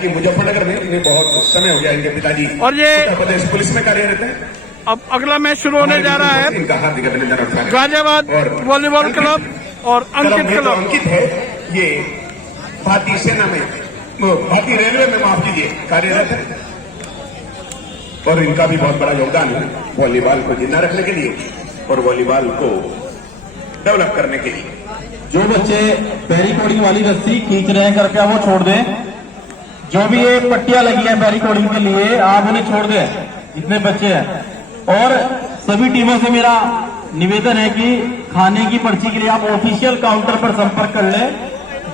कि मुजफ्फरनगर में इन्हें बहुत समय हो गया, इनके पिताजी जो बच्चे बैरिकोडिंग वाली रस्सी खींच रहे हैं कृपया वो छोड़ दें। जो भी ये पट्टियां लगी है बैरिकोडिंग के लिए आप उन्हें छोड़ दें, जितने बच्चे हैं। और सभी टीमों से मेरा निवेदन है कि खाने की पर्ची के लिए आप ऑफिशियल काउंटर पर संपर्क कर लें,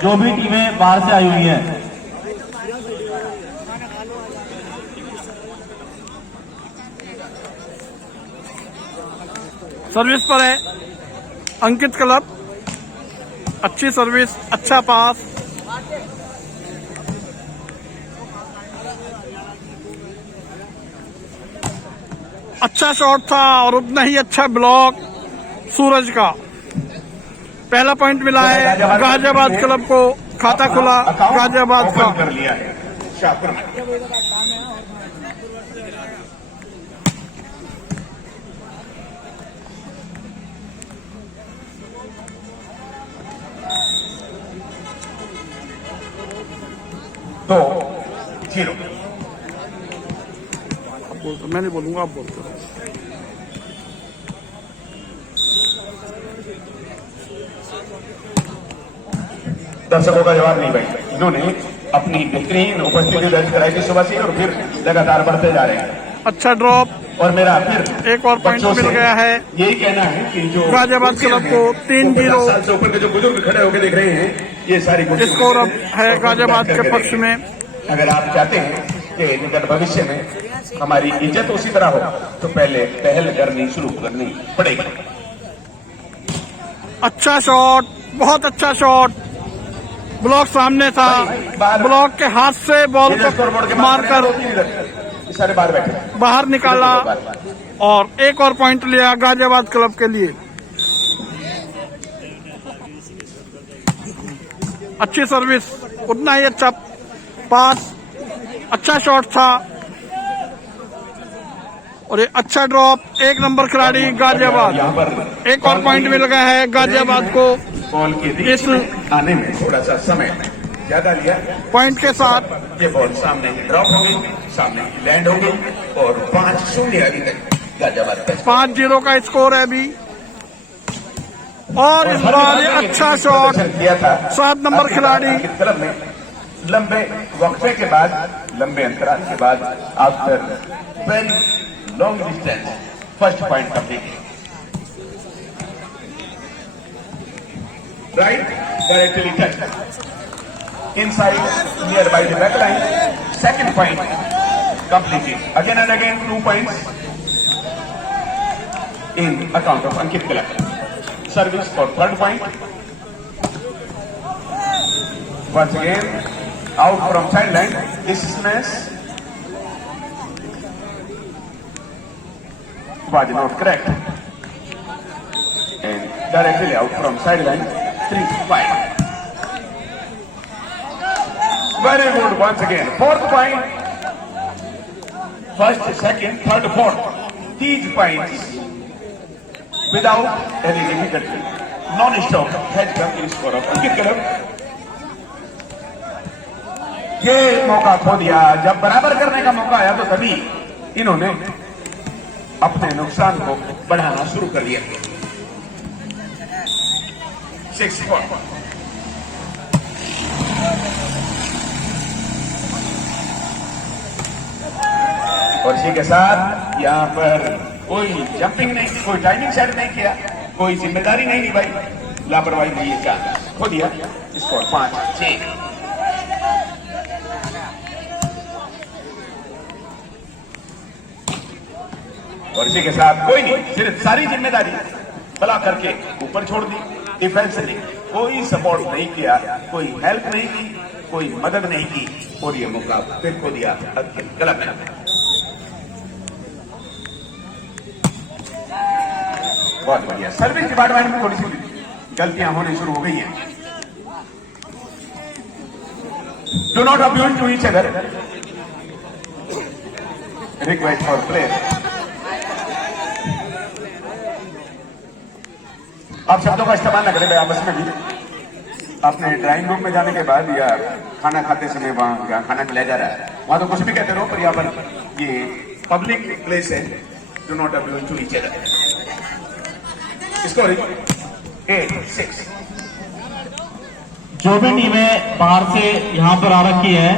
जो भी टीमें बाहर से आई हुई हैं। सर्विस पर है अंकित क्लब, अच्छी सर्विस, अच्छा पास। अच्छा शॉट था और उतना ही अच्छा ब्लॉक सूरज का। पहला पॉइंट मिला है गाजियाबाद क्लब को, खाता खुला गाजियाबाद का। कर लिया है शाहपुर में। तो 0। मैं नहीं बोलूंगा, आप बोलते हो। दर्शकों का जवाब नहीं भाई, इन्होंने अपनी बेहतरीन उपस्थिति दर्ज कराई थी सुबह से और फिर लगातार बढ़ते जा रहे हैं। अच्छा ड्रॉप और मेरा फिर एक और पॉइंट मिल गया है। यही कहना है कि जो गाजियाबाद क्लब को 3-0 साल से ऊपर के जो बुजुर्ग खड़े होकर देख रहे हैं, ये सारी स्कोर अब है गाजियाबाद के पक्ष में। अगर आप चाहते हैं कि निकट भविष्य में हमारी इज्जत उसी तरह हो तो पहले पहल करनी शुरू करनी पड़ेगी। अच्छा शॉट, बहुत अच्छा शॉट। ब्लॉक सामने था, ब्लॉक के हाथ से बॉल को मारकर सारे बाहर बैठे बाहर निकाला और एक और पॉइंट लिया गाजियाबाद क्लब के लिए। अच्छी सर्विस, उतना ही अच्छा पास, अच्छा शॉट था और ये अच्छा ड्रॉप। 1 नंबर खिलाड़ी गाजियाबाद। एक और पॉइंट मिल गया है गाजियाबाद को। बॉल के इस आने में थोड़ा सा समय ज्यादा लिया। पॉइंट के साथ ये बॉल सामने ही ड्रॉप हो गई, सामने ही लैंड हो गई और 5-0 अभी तक गाजियाबाद का 5-0 का स्कोर है अभी। और इस बार अच्छा शॉट किया था 7 नंबर खिलाड़ी। क्लब में लंबे वक्फे के बाद, लंबे अंतराल के बाद, after very long distance, first point complete. Right directly touch inside nearby the back line. Second point completed. Again and again 2 points in account of Ankit Kalak. Service for third point. Once again out from sideline. This smash was not correct and directly out from sideline. 3-5. Very good once again. Fourth point. First, second, third, fourth. These points without any difficulty. Non-stop has come in score of Ankit Kalak. ये मौका खो दिया। जब बराबर करने का मौका आया तो तभी इन्होंने अपने नुकसान को बढ़ाना शुरू कर दिया। 6-4। और इसी के साथ यहाँ पर कोई जंपिंग नहीं, कोई टाइमिंग सेट नहीं किया, कोई जिम्मेदारी नहीं निभाई, लापरवाही में ये चांस खो दिया। स्कोर 5-6। और इसी के साथ कोई नहीं, सिर्फ सारी जिम्मेदारी बला करके ऊपर छोड़ दी। डिफेंस ने कोई सपोर्ट नहीं किया, कोई हेल्प नहीं की, कोई मदद नहीं की और ये मौका फिर खो दिया अंकित क्लब ने। बहुत बढ़िया। सर्विस डिपार्टमेंट में थोड़ी सी गलतियां होनी शुरू हो गई हैं। Do not abuse to each other. Request for play. आप शब्दों का इस्तेमाल न करें भाई आपस में भी। अपने ड्राइंग रूम में जाने के बाद या खाना खाते समय वहां या खाना खिलाया जा रहा है वहां तो कुछ भी कहते रहो, पर यहाँ पर ये पब्लिक प्लेस है। Do not abuse to each other. Scoring 8-6। जो भी टीमें बाहर से यहाँ पर आ रखी है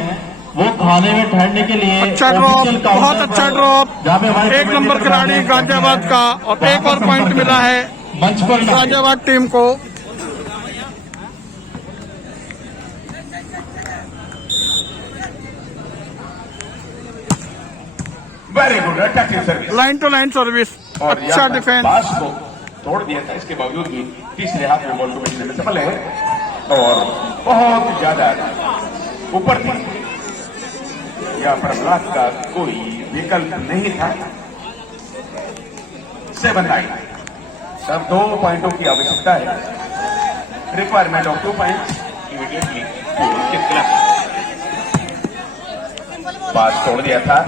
वो खाने में ठहरने के लिए अच्छा ड्रॉप, बहुत अच्छा ड्रॉप। जहाँ पे हमारे 1 नंबर खिलाड़ी गाजियाबाद का, और एक और पॉइंट मिला है मंच पर गाजियाबाद टीम को। Very good attacking service. Line to line service, और अच्छा यहाँ डिफेंस। पास को तोड़ दिया था, इसके बावजूद भी तीसरे हाथ में बॉल को भेजने में सफल है और बहुत ज्यादा ऊपर थी। यहाँ पर ब्लॉक का कोई विकल्प नहीं था। 7-9। अब 2 पॉइंटों की आवश्यकता है। Requirement of 2 points immediately. पास तोड़ दिया था।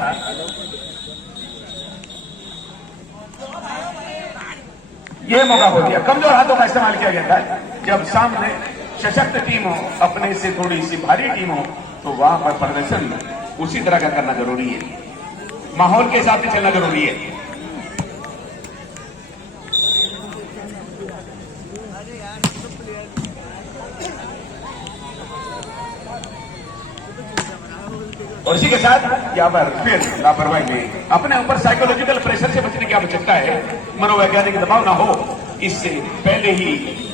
यह मौका हो दिया। कमजोर हाथों का इस्तेमाल किया गया था। जब सामने सशक्त टीम हो, अपने से थोड़ी सी भारी टीम हो, तो वहां पर प्रदर्शन उसी तरह का करना जरूरी है। माहौल के हिसाब से चलना जरूरी है। और इसी के साथ यहाँ पर फिर लापरवाही में अपने ऊपर साइकोलॉजिकल प्रेशर से बचने की आवश्यकता है। मनोवैज्ञानिक दबाव ना हो, इससे पहले ही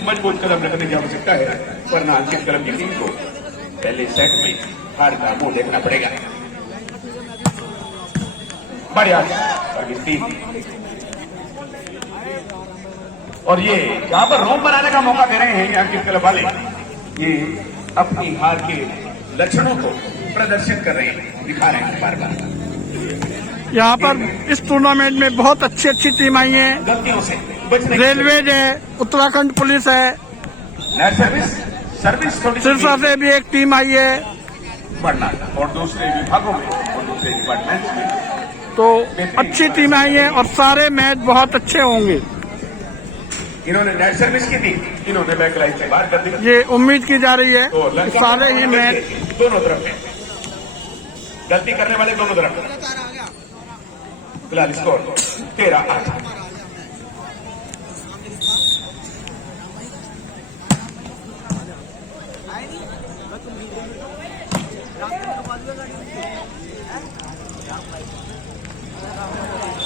मजबूत कदम रखने की आवश्यकता है, वरना अंकित कदम की टीम को पहले सेट में हार का मुंह देखना पड़ेगा। बढ़िया टीम। और ये यहाँ पर रोम बनाने का मौका दे रहे हैं यहाँ के क्लब वाले। ये अपनी हार के लक्षणों को प्रदर्शित कर रहे हैं, दिखा रहे हैं बार बार। यहाँ पर इस टूर्नामेंट में बहुत अच्छी अच्छी टीम आई है। गलतियों से बचने रेलवेज है, उत्तराखंड पुलिस है, सर्विस थोड़ी सिरसा से भी एक टीम आई है, बढ़ना और दूसरे विभागों में और दूसरे डिपार्टमेंट्स में तो अच्छी टीम आई है और सारे मैच बहुत अच्छे होंगे। इन्होंने नेट सर्विस की थी, इन्होंने बैकलाइन से बाहर कर दी। ये उम्मीद की जा रही है तो कि सारे ही मैच दोनों तरफ है, गलती करने वाले दोनों तरफ। फिलहाल स्कोर 13-8।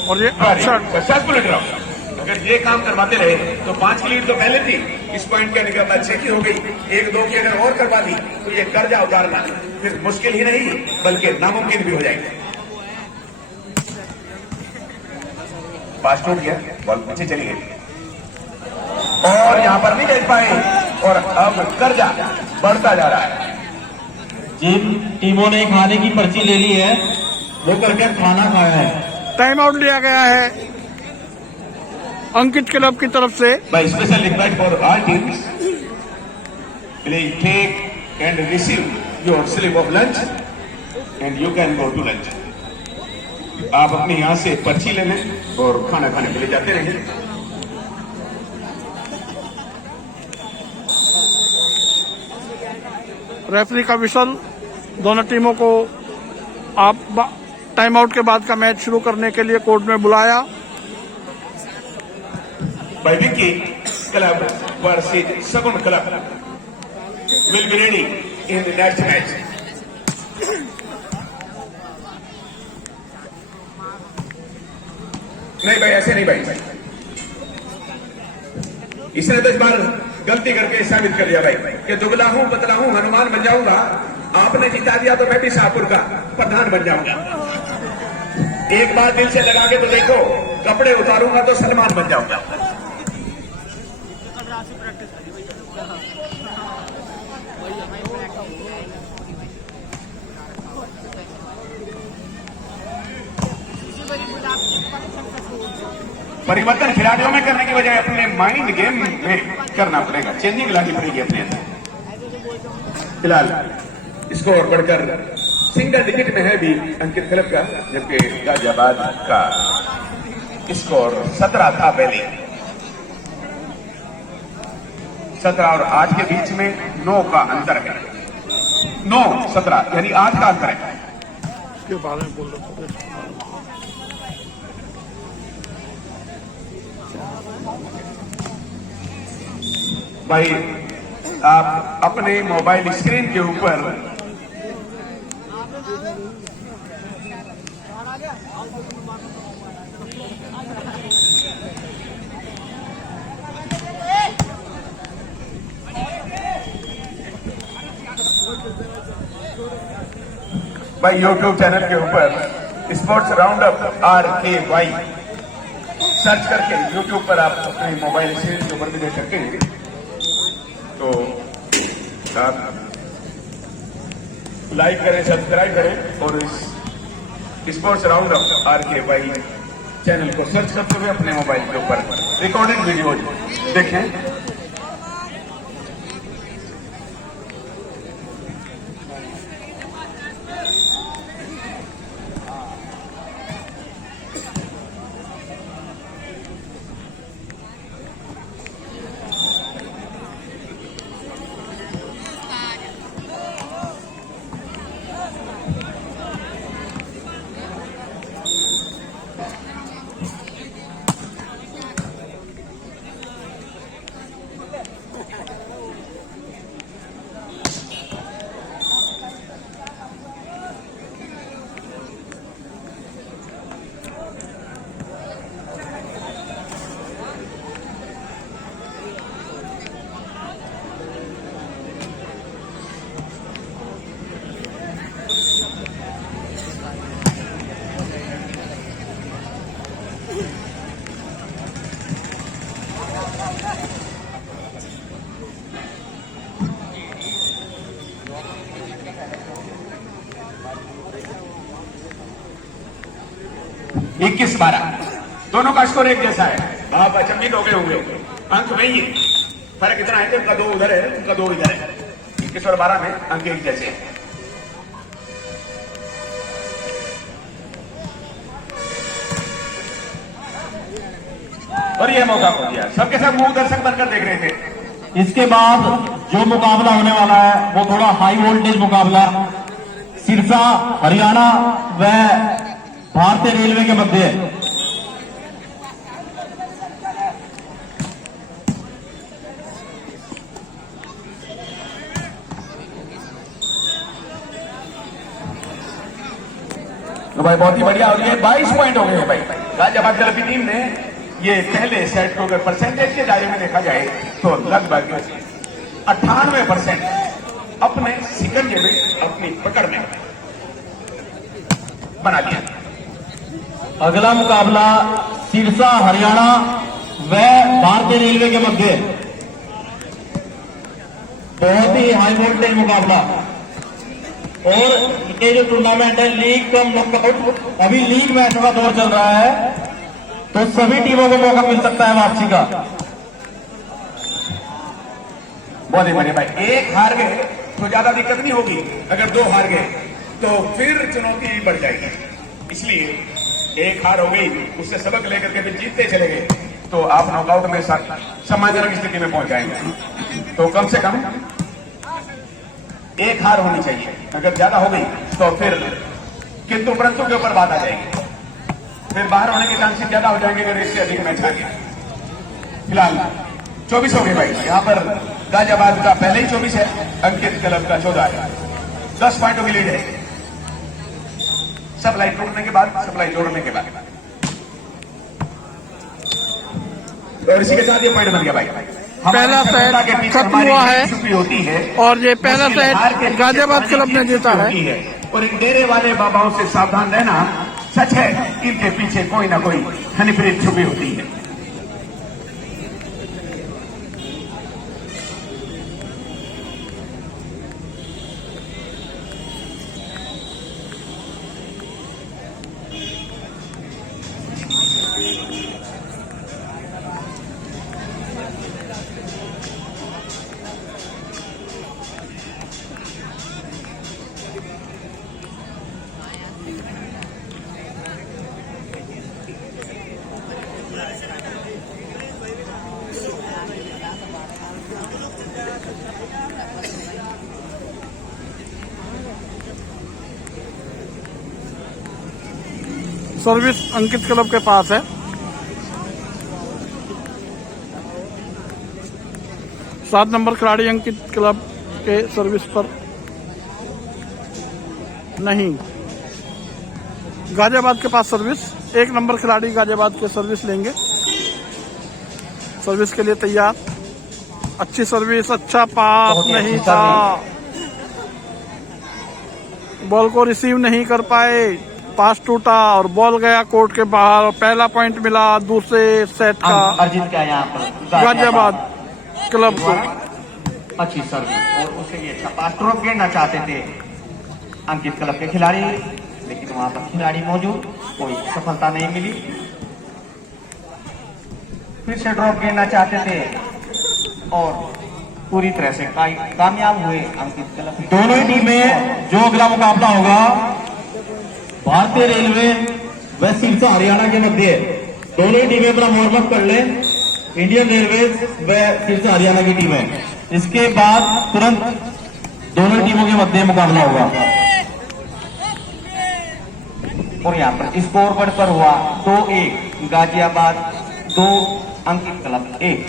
और ये अच्छा सक्सेसफुल ड्रॉ। अगर ये काम करवाते रहे तो 5 की लीड तो पहले थी, इस पॉइंट का निकलना 6 की हो गई। 1-2 की अगर और करवा दी तो ये कर्जा उतारना फिर मुश्किल ही नहीं बल्कि नामुमकिन भी हो जाएगा। पास टूट गया, बॉल पीछे चली गई और यहां पर नहीं देख पाए और अब कर्जा बढ़ता जा रहा है। जिन टीमों ने खाने की पर्ची ले ली है वो करके खाना खाया है। टाइम आउट लिया गया है अंकित क्लब की तरफ से। By special request for all teams, please take and receive your slip of lunch and you can go to lunch. आप अपने यहाँ से पर्ची ले लें और खाना खाने के लिए जाते रहें। रेफरी का विसल दोनों टीमों को आप टाइम आउट के बाद का मैच शुरू करने के लिए कोर्ट में बुलाया। By Vicky Club versus Sagun Club will be ready in the next match. नहीं भाई, ऐसे नहीं भाई, इसने तो इस बार गलती करके साबित कर दिया भाई कि दुबला हूं पतला हूं हनुमान बन जाऊंगा। आपने जिता दिया तो मैं भी शाहपुर का प्रधान बन जाऊंगा। एक बार दिल से लगा के तो देखो, कपड़े उतारूंगा तो सलमान बन जाऊंगा। परिवर्तन खिलाड़ियों में करने की बजाय अपने माइंड गेम में करना पड़ेगा, चेंजिंग लानी पड़ेगी अपने अंदर। फिलहाल स्कोर बढ़कर सिंगल डिजिट में है भी अंकित क्लब का, जबकि गाजियाबाद का स्कोर 17 था पहले। 17 और 8 के बीच में 9 का अंतर है। 9-17 यानी 8 का अंतर है। के बारे में बोल रहे थे। भाई आप अपने मोबाइल स्क्रीन के ऊपर भाई यूट्यूब चैनल के ऊपर sports round up RKY search करके यूट्यूब पर आप अपने मोबाइल स्क्रीन के ऊपर भी देख सकते हैं। तो आप लाइक करें, सब्सक्राइब करें और इस sports round up RKY channel को सर्च करते हुए अपने मोबाइल के ऊपर रिकॉर्डिंग वीडियो देखें। इक्कीस 12 दोनों का स्कोर एक जैसा है। आप अचंभित हो गए होंगे, अंक वही है, फर्क इतना है कि उनका 2 उधर है, उनका 2 इधर है। 21 और 12 में अंक एक जैसे हैं। और यह मौका खो दिया, सबके सब मुंह दर्शक बनकर देख रहे थे। इसके बाद जो मुकाबला होने वाला है वो थोड़ा हाई वोल्टेज मुकाबला सिरसा हरियाणा व भारतीय रेलवे के मध्य है। तो भाई बहुत ही बढ़िया, और ये 22 पॉइंट हो गए हैं भाई। गाजियाबाद क्लब की टीम ने ये पहले सेट को अगर परसेंटेज के दायरे में देखा जाए तो लगभग 98% अपने सिकंजे में, अपनी पकड़ में बना लिया। अगला मुकाबला सिरसा हरियाणा व भारतीय रेलवे के मध्य बहुत ही हाई वोल्टेज मुकाबला। और ये जो टूर्नामेंट है लीग कम नॉकआउट, अभी लीग मैचों का दौर चल रहा है, तो सभी टीमों को मौका मिल सकता है वापसी का। बहुत ही बढ़िया भाई, एक हार गए तो ज्यादा दिक्कत नहीं होगी, अगर 2 हार गए तो फिर चुनौती बढ़ जाएगी। इसलिए एक हार हो गई, उससे सबक लेकर के फिर जीतते चले गए तो आप नॉकआउट में सम्मानजनक स्थिति में पहुंच जाएंगे। तो कम से कम एक हार होनी चाहिए, अगर ज्यादा हो गई तो फिर किंतु परंतु के ऊपर बात आ जाएगी, फिर बाहर होने के चांसेस ज्यादा हो जाएंगे अगर इससे अधिक मैच आ गया। फिलहाल 24 हो गए भाई, यहां पर गाजियाबाद का पहले ही 24 है, अंकित क्लब का 14 है। 10 पॉइंटों की लीड है। सप्लाई टूटने के बाद, सप्लाई जोड़ने के बाद, और इसी के साथ ये पॉइंट बन गया भाई। पहला सेट खत्म हुआ है होती है और ये पहला सेट गाजियाबाद क्लब ने जीता है। और इन डेरे वाले बाबाओं से सावधान रहना, सच है इनके पीछे कोई ना कोई हनीप्रीत छुपी होती है। सर्विस अंकित क्लब के पास है। सात नंबर खिलाड़ी अंकित क्लब के सर्विस पर नहीं। गाजियाबाद के पास सर्विस। एक नंबर खिलाड़ी गाजियाबाद के सर्विस लेंगे। सर्विस के लिए तैयार। अच्छी सर्विस, अच्छा पास नहीं था। बॉल को रिसीव नहीं कर पाए, पास टूटा और बॉल गया कोर्ट के बाहर। पहला पॉइंट मिला दूसरे सेट का अर्जित क्या यहाँ पर गाजियाबाद क्लब को। अच्छी सर्विस और उसे ये अच्छा पास ड्रॉप गिरना चाहते थे अंकित क्लब के खिलाड़ी, लेकिन वहां पर खिलाड़ी मौजूद, कोई सफलता नहीं मिली। फिर से ड्रॉप गिरना चाहते थे और पूरी तरह से कामयाब हुए अंकित क्लब। दोनों ही टीमें जो अगला मुकाबला होगा भारतीय रेलवे व सिरसा हरियाणा के मध्य, दोनों ही टीमें अपना वार्म अप कर लें। इंडियन रेलवे व सिरसा हरियाणा की टीमें, इसके बाद तुरंत दोनों टीमों के मध्य मुकाबला होगा। और यहाँ पर स्कोर बढ़कर हुआ 2-1 गाजियाबाद 2 अंकित क्लब 1।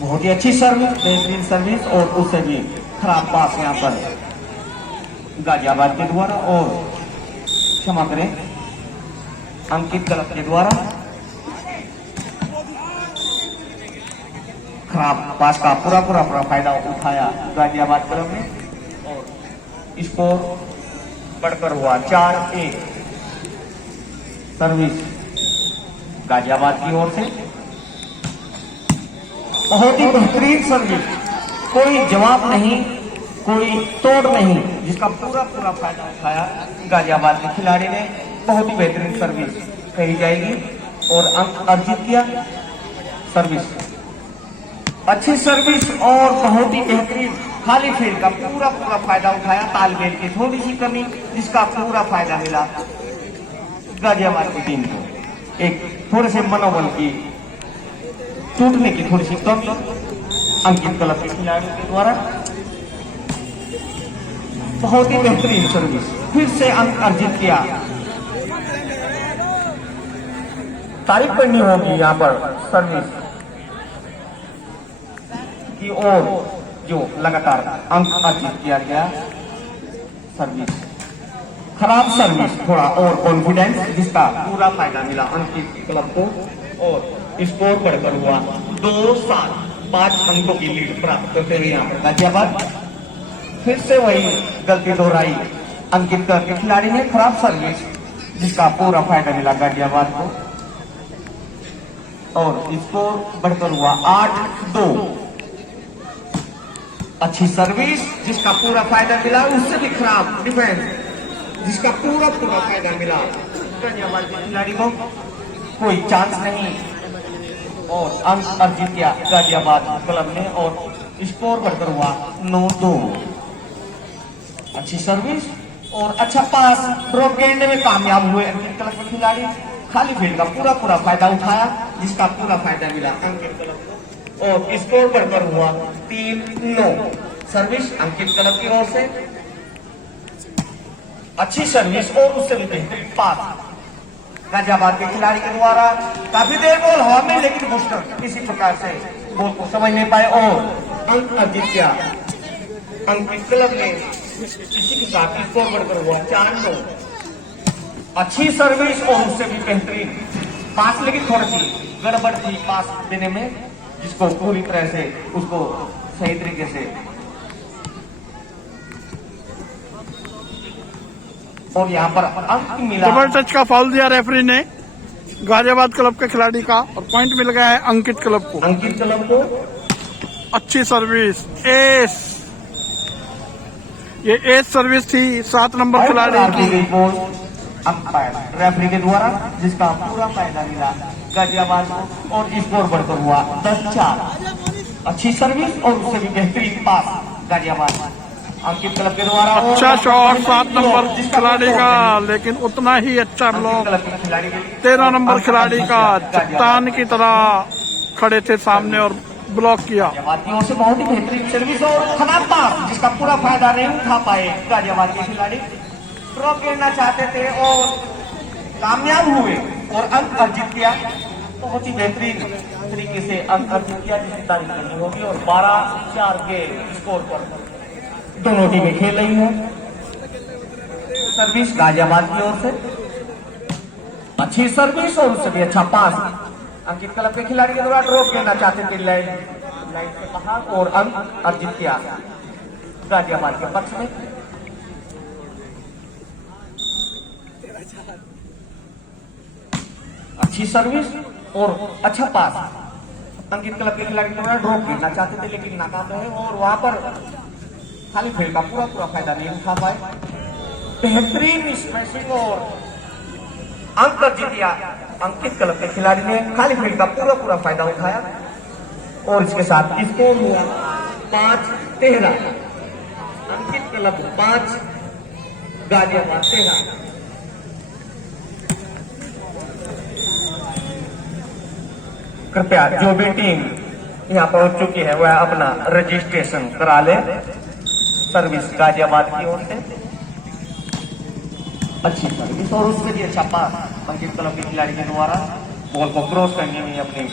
बहुत ही अच्छी सर्विस, बेहतरीन सर्विस और उससे भी खराब पास यहाँ पर गाजियाबाद के द्वारा और क्षमा करें अंकित क्लब के द्वारा। खराब पास का पूरा फायदा उठाया गाजियाबाद क्लब ने और स्कोर बढ़कर हुआ 4-1। सर्विस गाजियाबाद की ओर से बहुत ही बेहतरीन सर्विस, कोई जवाब नहीं, कोई तोड़ नहीं, जिसका पूरा फायदा उठाया गाजियाबाद के खिलाड़ी ने। बहुत ही बेहतरीन सर्विस कही जाएगी और अंक अर्जित किया। सर्विस अच्छी सर्विस और बहुत ही बेहतरीन, खाली फील्ड का पूरा फायदा उठाया। तालमेल की थोड़ी सी कमी, जिसका पूरा फायदा मिला गाजियाबाद की टीम को। एक थोड़े से मनोबल की टूटने की थोड़ी सी कमी अंकित क्लब के खिलाड़ियों के द्वारा। बहुत ही बेहतरीन सर्विस, फिर से अंक अर्जित किया। तारीफ करनी होगी यहाँ पर सर्विस की ओर जो लगातार अंक अर्जित किया गया। सर्विस खराब सर्विस, थोड़ा और कॉन्फिडेंस, जिसका पूरा फायदा मिला अंकित क्लब को और स्कोर बढ़कर हुआ 2-7। 5 अंकों की लीड प्राप्त करते हुए यहाँ पर गाजियाबाद फिर से वही गलती दोहराई अंकित क्लब के खिलाड़ी ने। खराब सर्विस, जिसका पूरा फायदा मिला गाजियाबाद को और स्कोर बढ़कर हुआ 8-2। अच्छी सर्विस, जिसका पूरा फायदा मिला, उससे भी खराब डिफेंस, जिसका पूरा फायदा मिला गाजियाबाद के खिलाड़ी को। कोई चांस नहीं और अंक अर्जित किया गाजियाबाद क्लब ने और स्कोर बढ़कर हुआ 9-2। अच्छी सर्विस और अच्छा पास ड्रॉप गेंद में कामयाब हुए अंकित क्लब के खिलाड़ी। खाली फील्ड का पूरा फायदा उठाया, जिसका पूरा फायदा मिला अंकित क्लब को और स्कोर बढ़कर हुआ 3-9। सर्विस अंकित क्लब की ओर से अच्छी सर्विस और उससे भी बेहतरीन पास गाजियाबाद के खिलाड़ी के द्वारा। काफी देर बॉल हवा में, लेकिन बूस्टर किसी प्रकार से बॉल को समझ नहीं पाए और अंक अर्जित किया अंकित क्लब ने। इसी के साथ स्कोर बढ़कर हुआ 4-9। अच्छी सर्विस और उससे भी बेहतरीन पास, लेकिन थोड़ी सी गड़बड़ थी पास देने में, जिसको पूरी तरह से उसको सही तरीके से और यहाँ पर अंक मिला। डबल टच का फाउल दिया रेफरी ने गाजियाबाद क्लब के खिलाड़ी का और पॉइंट मिल गया है अंकित क्लब को। अंकित क्लब को अच्छी सर्विस, एस। ये एस सर्विस थी 7 नंबर खिलाड़ी की। बॉल अंपायर रेफरी के द्वारा, जिसका पूरा फायदा मिला गाजियाबाद को और स्कोर बढ़कर हुआ 10-4। अच्छी सर्विस और उससे भी बेहतरीन पास गाजियाबाद अंकित क्लब के द्वारा। अच्छा शॉट 7 नंबर खिलाड़ी का, लेकिन उतना ही अच्छा ब्लॉक 13 नंबर खिलाड़ी का। चट्टान की तरह खड़े थे सामने और ब्लॉक किया। गाजियाबाद की ओर से बहुत ही बेहतरीन सर्विस और खराब पास, जिसका पूरा फायदा नहीं उठा पाए गाजियाबाद के खिलाड़ी। ड्रॉप खेलना चाहते थे और कामयाब हुए और अंक अर्जित किया। बहुत ही बेहतरीन तरीके से अंक अर्जित किया जिसकी तारीफ करनी होगी। और 12-4 के स्कोर पर दोनों टीमें खेल रही हैं। सर्विस गाजियाबाद की ओर से अच्छी सर्विस और उससे भी अच्छा पास अंकित क्लब के खिलाड़ी के द्वारा ड्रॉप लेना चाहते थे लाइन से बाहर और अंक अर्जित किया गाजियाबाद के पक्ष में। अच्छी सर्विस और अच्छा पास अंकित क्लब के खिलाड़ी के द्वारा ड्रॉप लेना चाहते थे लेकिन नाकाम रहे और वहां पर खाली फील्ड का पूरा फायदा नहीं उठा पाए। बेहतरीन स्मैशिंग और अंक अर्जित किया अंकित क्लब के खिलाड़ी ने खाली फील्ड का पूरा फायदा उठाया और इसके साथ स्कोर हुआ 5-13। अंकित क्लब 5 गाजियाबाद 13। कृपया जो भी टीम यहाँ पहुंच चुकी है वह अपना रजिस्ट्रेशन करा ले। सर्विस गाजियाबाद की ओर से अच्छी सर्विस और उससे भी अच्छा पास अंकित क्लब के खिलाड़ी के द्वारा बॉल को क्रॉस करने में अपनी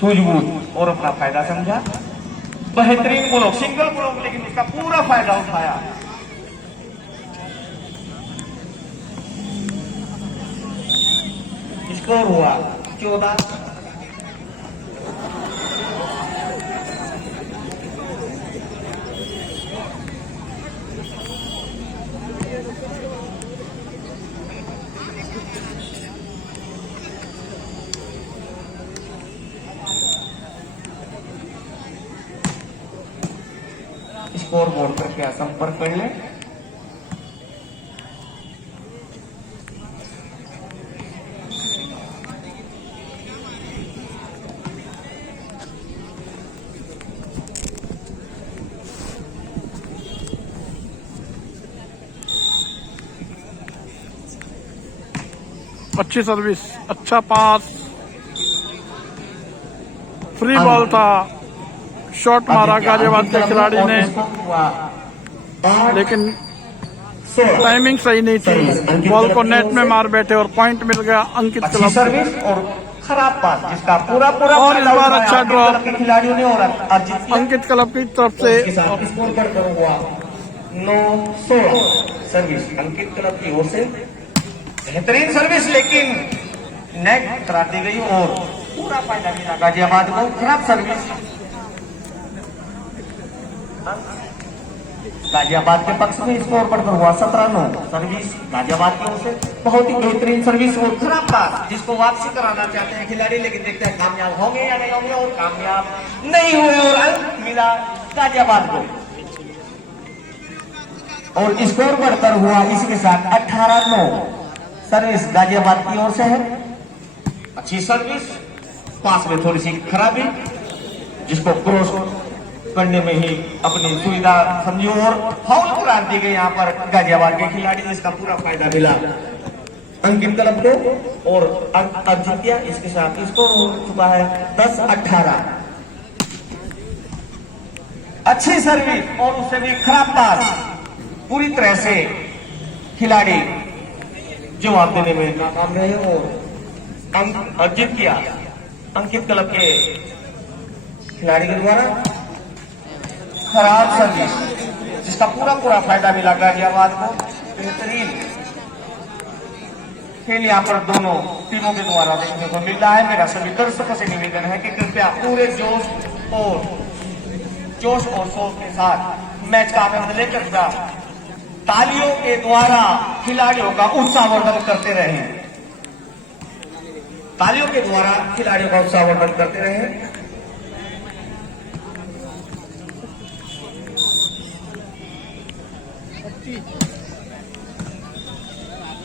सूझबूझ और अपना फायदा समझा। बेहतरीन ब्लॉक सिंगल ब्लॉक लेकिन उसका पूरा फायदा उठाया। स्कोर हुआ 14। स्कोर बोर्ड पर क्या संपर्क कर ले। अच्छी सर्विस, अच्छा पास, फ्री बॉल था, शॉट मारा गाजियाबाद के खिलाड़ी ने लेकिन टाइमिंग सही नहीं थी। बॉल को नेट में मार बैठे और पॉइंट मिल गया अंकित क्लब सर्विस और खराब पास जिसका पूरा और इस बार अच्छा ड्रॉप खिलाड़ियों ने और अर्जित अंकित क्लब की तरफ से। स्कोर बढ़कर हुआ 9-16। सर्विस अंकित क्लब की ओर से बेहतरीन सर्विस लेकिन नेट करा दी गई और पूरा फायदा मिला गाजियाबाद को। खराब सर्विस गाजियाबाद के पक्ष में स्कोर बढ़कर हुआ 17-9। सर्विस गाजियाबाद की ओर से बहुत ही बेहतरीन सर्विस और खराब पास जिसको वापसी कराना चाहते हैं खिलाड़ी लेकिन देखते हैं कामयाब होंगे या नहीं होंगे और कामयाब नहीं हुए और अंक मिला गाजियाबाद को और स्कोर बढ़कर हुआ इसके साथ 18-9। सर्विस गाजियाबाद की ओर से है। अच्छी सर्विस पास में थोड़ी सी खराबी जिसको क्रॉस करने में ही अपनी सुविधा समझी और फाउल करार दी गई यहाँ पर गाजियाबाद के खिलाड़ी जिसका पूरा फायदा मिला अंकित क्लब को और अंक अर्जित किया। इसके साथ स्कोर हो चुका है 10-18। अच्छी सर्विस और उससे भी खराब पास पूरी तरह से खिलाड़ी जवाब देने में नाकाम रहे और अंक अर्जित किया अंकित क्लब के खिलाड़ी के द्वारा। खराब सर्विस जिसका पूरा फायदा मिला गाजियाबाद को। बेहतरीन खेल यहाँ पर दोनों टीमों के द्वारा देखने को मिल रहा है। मेरा सभी दर्शकों से निवेदन है कि कृपया पूरे जोश और शोर के साथ मैच का आनंद लेकर तालियों के द्वारा खिलाड़ियों का उत्साहवर्धन करते रहे। तालियों के द्वारा खिलाड़ियों का उत्साहवर्धन करते रहे।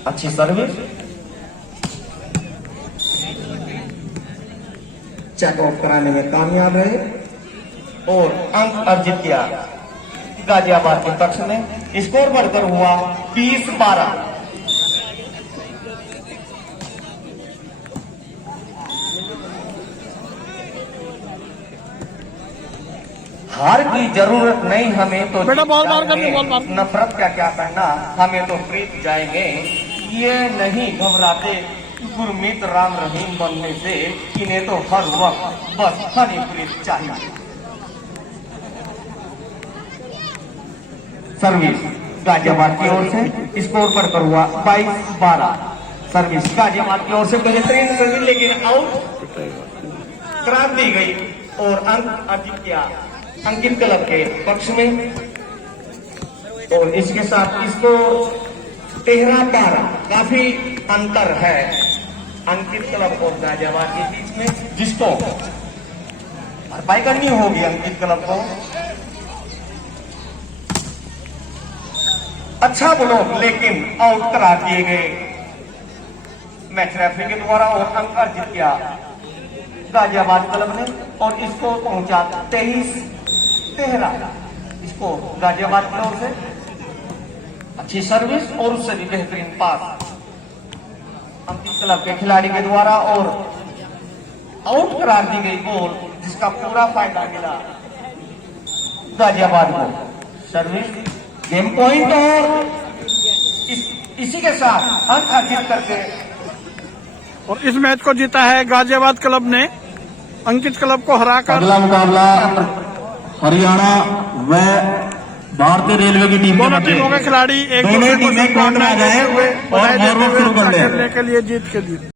अच्छी सर्विस चेकआउट कराने में कामयाब रहे और अंक अर्जित किया गाजियाबाद के पक्ष में। स्कोर बढ़कर हुआ 20-12। हार की जरूरत नहीं हमें तो बेटा बॉल मार कर बॉल मार। नफरत का क्या करना हमें तो प्रीत जाएंगे ये नहीं घबराते गुरमीत राम रहीम बनने से, इन्हें तो हर वक्त बस हनीप्रीत चाहिए। सर्विस गाजियाबाद की ओर से स्कोर पर हुआ 22-12। सर्विस गाजियाबाद की ओर से बेहतरीन सर्विस, लेकिन आउट करार दी गई और अंक अर्जित किया अंकित क्लब के पक्ष में। और इसके साथ इसको 13-12 काफी अंतर है अंकित क्लब और गाजियाबाद के बीच में, जिसको भरपाई करनी होगी अंकित क्लब को। अच्छा ब्लॉक, लेकिन आउट करार दिए गए मैच रेफरी के द्वारा और अंक अर्जित किया गाजियाबाद क्लब ने। और इसको पहुंचा 23-13। इसको गाजियाबाद की ओर से अच्छी सर्विस और उससे भी बेहतरीन पास अंकित क्लब के खिलाड़ी के द्वारा, और आउट करार दी गई बॉल, जिसका पूरा फायदा मिला गाजियाबाद को। सर्विस गेम पॉइंट, और इसी के साथ अंक अर्जित करके और इस मैच को जीता है गाजियाबाद क्लब ने अंकित क्लब को हराकर। अगला मुकाबला हरियाणा व भारतीय रेलवे की टीम दोनों टीमों के खिलाड़ी एक दूसरे को टीमें कोर्ट में आ जाए और बधाई देते शुरू कर हुए दें। खेलने के लिए जीत के लिए।